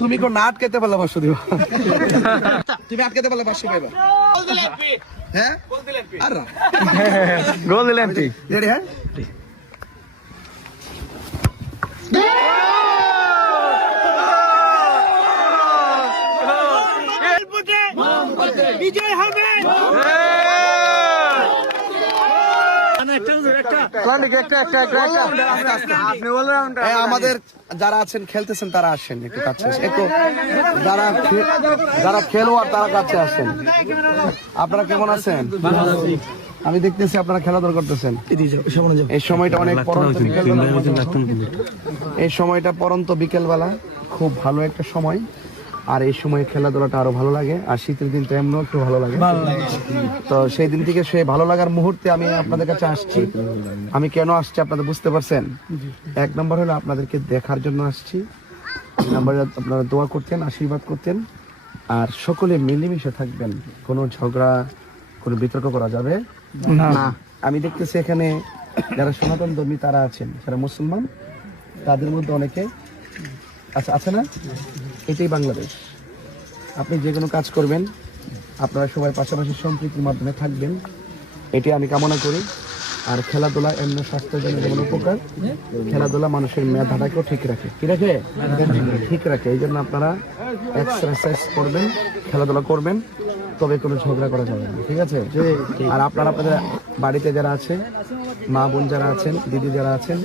তুমি কোন আটকাতে পারলে 500 দিবা। তুমি আটকাতে পারলে 500 পাইবা। হ্যাঁ আর গোল দিলেন ঠিক রেডি? হ্যাঁ বিজয় হবে। আমাদের যারা আছেন খেলতেছেন তারা আসেন একটু কাছে, একটু যারা খেলোয়াড় তারা কাছে আসেন। আপনারা কেমন আছেন? আমি দেখতেছি আপনারা খেলাধুলা করতেছেন। এই সময়টা অনেক পরন্ত বিকেলবেলা, এই সময়টা পরন্ত বিকেলবেলা খুব ভালো একটা সময়। আর এই সময় খেলাধুলাটা আরো ভালো লাগে, আর শীতের দিন তো এমনিও একটু ভালো লাগে। তো সেই দিন থেকে সেই ভালো লাগার মুহূর্তে আমি আপনাদের কাছে আসছি। আমি কেন আসছি আপনাদের বুঝতে পারছেন? এক নম্বর হলো আপনাদেরকে দেখার জন্য আসছি, দুই নম্বরে আপনারা দোয়া করতেন, আশীর্বাদ করতেন, আর সকলে মিলেমিশে থাকবেন। কোনো ঝগড়া, কোনো বিতর্ক করা যাবে না। আমি দেখতেছি এখানে যারা সনাতন ধর্মী তারা আছেন, যারা মুসলমান, তাদের মধ্যে অনেকে আছে না? এটাই বাংলাদেশ। আপনি যে কোনো কাজ করবেন, আপনারা সবাই পাশাপাশি সম্প্রীতির মাধ্যমে থাকবেন, এটি আমি কামনা করি। আর খেলাধুলা এমনি স্বাস্থ্যের জন্য যেমন উপকার, খেলাধুলা মানুষের মেধাটাকেও ঠিক রাখে। কি রাখে? ঠিক রাখে। এই জন্য আপনারা এক্সারসাইজ করবেন, খেলাধুলা করবেন, তবে কোনো ঝগড়া করা যাবে না, ঠিক আছে? আর আপনারা আপনাদের বাড়িতে যারা আছে, মা বোন যারা আছেন, দিদি যারা আছেন,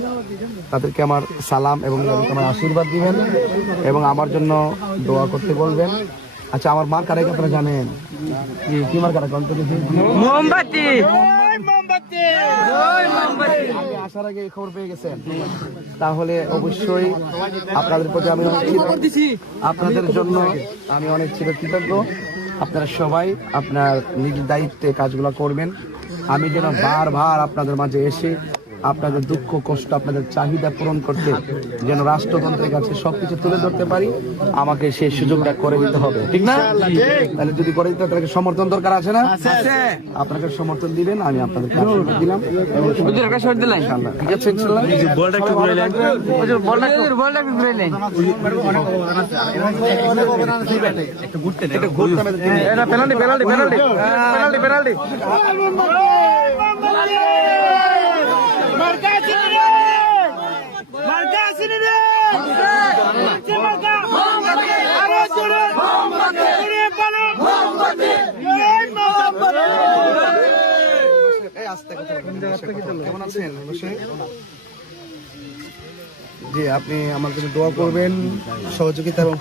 তাদেরকে আমার সালাম এবং আমার আশীর্বাদ দিবেন এবং আমার জন্য দোয়া করতে বলবেন। আচ্ছা, আমার মার কারে আপনারা জানেন? কি মার কারা? মোমবাতি। আমি আসার আগে এই খবর পেয়ে গেছেন, তাহলে অবশ্যই আপনাদের প্রতি আমি আপনাদের জন্য আমি অনেক চিরকৃতজ্ঞ। আপনারা সবাই আপনার নিজ দায়িত্বে কাজগুলো করবেন। আমি যেন বারবার আপনাদের মাঝে এসে আপনাদের দুঃখ কষ্ট, আপনাদের চাহিদা পূরণ করতে যেন রাষ্ট্রযন্ত্রের কাছে সবকিছু তুলে ধরতে পারি, আমাকে সেই সুযোগটা করে দিতে হবে, ঠিক না? তাহলে যদি করে দিতে তাহলে সমর্থন দরকার আছে না? আপনাকে সমর্থন দিবেন, আমি আপনাদের দিলাম। ইনশাআল্লাহ, ঠিক আছে? ইনশাআল্লাহ। কেমন আছেন? জি, আপনি আমার জন্য দোয়া করবেন, সহযোগিতা এবং